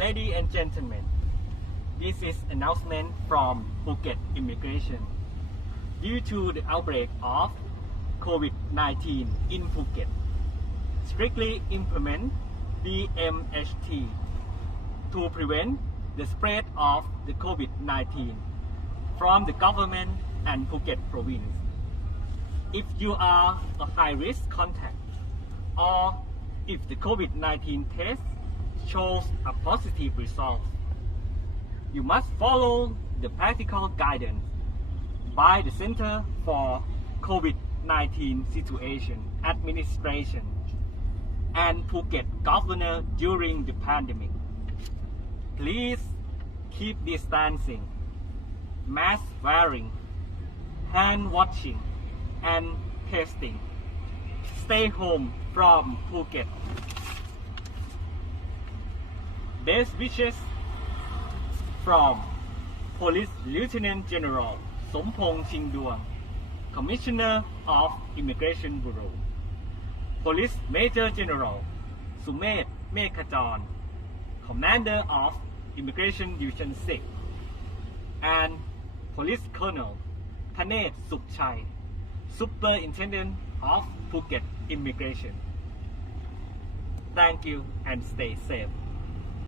and gentlemen, this is announcement from Phuket Immigration. Due to the outbreak of COVID-19 in Phuket, strictly implement BMHT to prevent the spread of the COVID-19 from the government and Phuket province. If you are a high-risk contact or if the COVID-19 test shows a positive result, you must follow the practical guidance by the Center for COVID-19 Situation Administration and Phuket Governor during the pandemic. Please keep distancing, mask wearing, hand washing, and testing. Stay home from Phuket. Best wishes from Police Lieutenant General Sompong Chingduang, Commissioner of Immigration Bureau. Police Major General Sumet Mekhajon, Commander of Immigration Division 6, and Police Colonel Thanet Sukchai, Superintendent of Phuket Immigration. Thank you and stay safe.